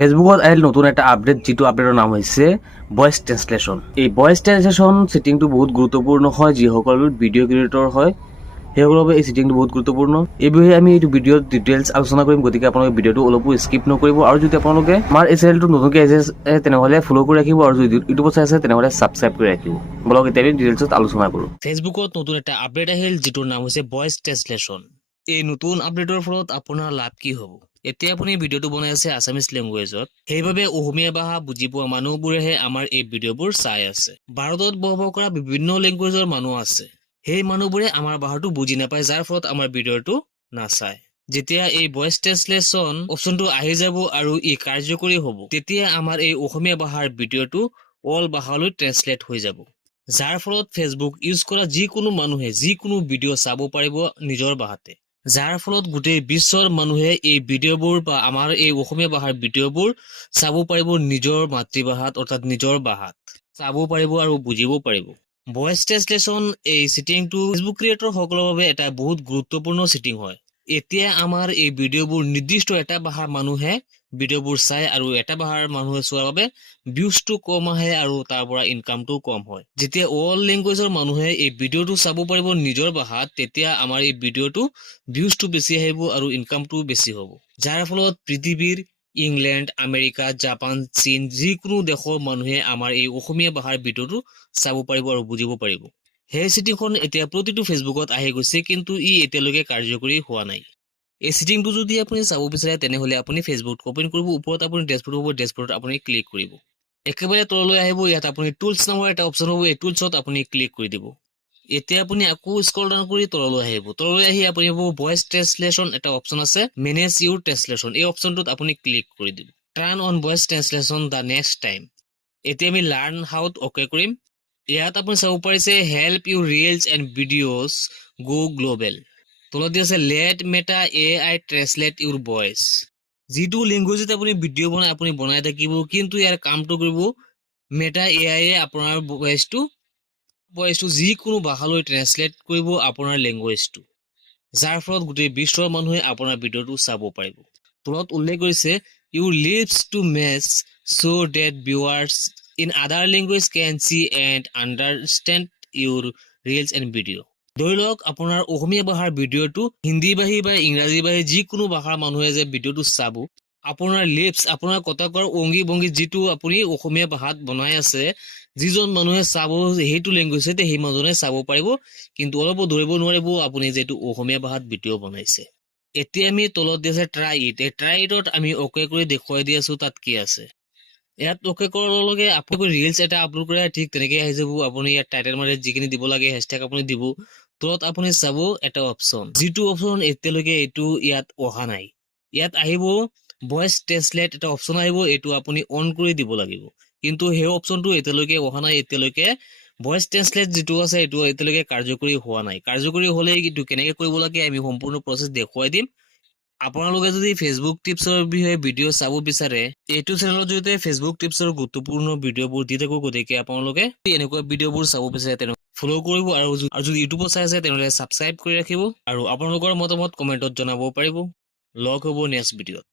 ফেচবুকত আহিল নতুন এটা আপডেট, যিটো আপডেটৰ নাম হৈছে ভইচ ট্ৰেন্সলেশ্যন। এই ভইচ ট্ৰেন্সলেশ্যন ছেটিংটো বহুত গুৰুত্বপূৰ্ণ হয়। যিসকল ভিডিঅ' ক্ৰিয়েটৰ হয় সেইসকলৰ বাবে এই ছেটিংটো বহুত গুৰুত্বপূৰ্ণ। এই বিষয়ে আমি এইটো ভিডিঅ'ত ডিটেইলছ আলোচনা কৰিম, গতিকে আপোনালোকে ভিডিঅ'টো অলপো স্কিপ নকৰিব। আৰু যদি আপোনালোকে আমাৰ এই চেনেলটো নতুনকৈ আহিছে তেনেহ'লে ফ'ল' কৰি ৰাখিব, আৰু যদি ইউটিউবত চাই আছে তেনেহ'লে ছাবস্ক্ৰাইব কৰি ৰাখিব। বলক এতিয়া আমি ডিটেইলছত আলোচনা কৰোঁ। ফেচবুকত নতুন এটা আপডেট আহিল, যিটোৰ নাম হৈছে ভইচ ট্ৰেন্সলেশ্যন। এই নতুন আপডেটৰ ফলত আপোনাৰ লাভ কি হ'ব? এতিয়া আপুনি ভিডিঅ'টো বনাই আছে আছামিজ লেংগুৱেজত, সেইবাবে অসমীয়া ভাষা বুজি পোৱা মানুহবোৰেহে আমাৰ এই ভিডিঅ'বোৰ চাই আছে। ভাৰতত বসবাস কৰা বিভিন্ন লেংগুৱেজৰ মানুহ আছে। সেই মানুহবোৰে আমাৰ ভাষাটো বুজি নাপায়, যাৰ ফলত আমাৰ ভিডিঅ'টো নাচায়। যেতিয়া এই ভইচ ট্ৰেন্সলেশ্যন অপশ্যনটো আহি যাব আৰু ই কাৰ্যকৰী হ'ব, তেতিয়া আমাৰ এই অসমীয়া ভাষাৰ ভিডিঅ'টো অল ভাষালৈ ট্ৰেন্সলেট হৈ যাব। যাৰ ফলত ফেচবুক ইউজ কৰা যিকোনো মানুহে যিকোনো ভিডিঅ' চাব পাৰিব নিজৰ ভাষাতে। যাৰ ফলত গোটেই বিশ্বৰ মানুহে এই ভিডিঅ'বোৰ বা আমাৰ এই অসমীয়া ভাষাৰ ভিডিঅ'বোৰ চাব পাৰিব নিজৰ মাতৃভাষাত, অৰ্থাৎ নিজৰ ভাষাত চাব পাৰিব আৰু বুজিব পাৰিব। ভইচ ট্ৰেন্সলেশ্যন এই ছেটিংটো ফেচবুক ক্ৰিয়েটৰ সকলৰ বাবে এটা বহুত গুৰুত্বপূৰ্ণ ছেটিং হয়। এতিয়া আমাৰ এই ভিডিঅ'বোৰ নিৰ্দিষ্ট এটা ভাষাৰ মানুহে ভিডিঅ'বোৰ চাই, আৰু এটা ভাষাৰ মানুহে চোৱাৰ বাবে ভিউজটো কম আহে আৰু তাৰ পৰা ইনকামটো কম হয়। যেতিয়া অল লেংগুৱেজৰ মানুহে এই ভিডিঅ'টো চাব পাৰিব নিজৰ ভাষাত, তেতিয়া আমাৰ এই ভিডিঅ'টো ভিউজটো বেছি আহিব আৰু ইনকামটো বেছি হ'ব। যাৰ ফলত পৃথিৱীৰ ইংলেণ্ড, আমেৰিকা, জাপান, চীন যিকোনো দেশৰ মানুহে আমাৰ এই অসমীয়া ভাষাৰ ভিডিঅ'টো চাব পাৰিব আৰু বুজিব পাৰিব। সেই ছেটিংখন এতিয়া প্ৰতিটো ফেচবুকত আহি গৈছে, কিন্তু ই এতিয়ালৈকে কাৰ্যকৰী হোৱা নাই। এই ছেটিংটো যদি আপুনি চাব বিচাৰে তেনেহ'লে আপুনি ফেচবুক অপেন কৰিব, ওপৰত আপুনি ডেছবৰ্ড হ'ব, ডেছবৰ্ডত আপুনি ক্লিক কৰিব। একেবাৰে তললৈ আহিব, ইয়াত আপুনি টুলছ নামৰ এটা অপশ্যন হ'ব, এই টুলছত আপুনি ক্লিক কৰি দিব। এতিয়া আপুনি আকৌ স্ক্ৰল ডাউন কৰি তললৈ আহিব। তললৈ আহি আপুনি ভইচ ট্ৰেন্সলেশ্যন এটা অপশ্যন আছে, মেনেজ ইউৰ ট্ৰেন্সলেশ্যন, এই অপশ্যনটোত আপুনি ক্লিক কৰি দিব। Turn on voice translation the next time. এতিয়া আমি লাৰ্ণ হাউত অ'কে কৰিম। ইয়াত আপুনি চাব পাৰিছে help you reels and videos go global. তলত দি আছে let Meta AI translate your voice. যিটো লেংগুৱেজত আপুনি ভিডিঅ' বনাই আপুনি বনাই থাকিব, কিন্তু ইয়াৰ কামটো কৰিব মেটা AI আপোনাৰ ভইচটো যিকোনো ভাষালৈ ট্ৰেন্সলেট কৰিব আপোনাৰ লেংগুৱেজটো, যাৰ ফলত গোটেই বিশ্বৰ মানুহে আপোনাৰ ভিডিঅ'টো চাব পাৰিব। তলত উল্লেখ কৰিছে you lips to match so' that viewers in other language can see and understand your reels and video'. ধৰি লওক আপোনাৰ অসমীয়া ভাষাৰ ভিডিঅ'টো হিন্দী ভাষী বা ইংৰাজী ভাষী যিকোনো ভাষাৰ মানুহে যে ভিডিঅ'টো চাব, আপোনাৰ লিপছ, আপোনাৰ কথা কোৱাৰ অংগী ভংগী যিটো আপুনি অসমীয়া ভাষাত বনাই আছে, যিজন মানুহে চাব সেইটো লেংগুৱেজতে সেই মানুহে চাব পাৰিব, কিন্তু অলপো ধৰিব নোৱাৰিব আপুনি যিটো অসমীয়া ভাষাত ভিডিঅ' বনাইছে। এতিয়া আমি তলত দি আছে ট্ৰাই ইট। এই ট্ৰাই ইটত আমি অ'কে কৰি দেখুৱাই দি আছো তাত কি আছে। ইয়াত অ'কে কৰাৰ লগে লগে আপুনি ৰিলছ এটা আপলোড কৰে, ঠিক তেনেকৈ আহি যাব। আপুনি ইয়াত টাইটেল মাৰি যিখিনি দিব লাগে হেছটেগ আপুনি দিব। তলত আপুনি চাব এটা অপশ্যন, যিটো অপশ্যন এতিয়ালৈকে এইটো ইয়াত অহা নাই। ইয়াত আহিব ভইচ ট্ৰেন্সলেট এটা অপশ্যন আহিব, এইটো আপুনি অন কৰি দিব লাগিব। কিন্তু সেই অপশ্যনটো এতিয়ালৈকে অহা নাই। এতিয়ালৈকে ভইচ ট্ৰেন্সলেট যিটো আছে এইটো এতিয়ালৈকে কাৰ্যকৰী হোৱা নাই। কাৰ্যকৰী হ'লে এইটো কেনেকৈ কৰিব লাগে আমি সম্পূৰ্ণ প্ৰচেছ দেখুৱাই দিম। আপোনালোকে যদি ফেচবুক টিপছৰ বিষয়ে ভিডিঅ' চাব বিচাৰে, এইটো চেনেলৰ জৰিয়তে ফেচবুক টিপছৰ গুৰুত্বপূৰ্ণ ভিডিঅ'বোৰ দি থাকো, গতিকে আপোনালোকে এনেকুৱা ভিডিঅ'বোৰ চাব বিচাৰে তেনেহ'লে ফ'ল' কৰিব, আৰু যদি ইউটিউবত চাই আছে তেনেহ'লে ছাবস্ক্ৰাইব কৰি ৰাখিব, আৰু আপোনালোকৰ মতামত কমেণ্টত জনাব পাৰিব। লগ হ'ব নেক্সট ভিডিঅ'ত।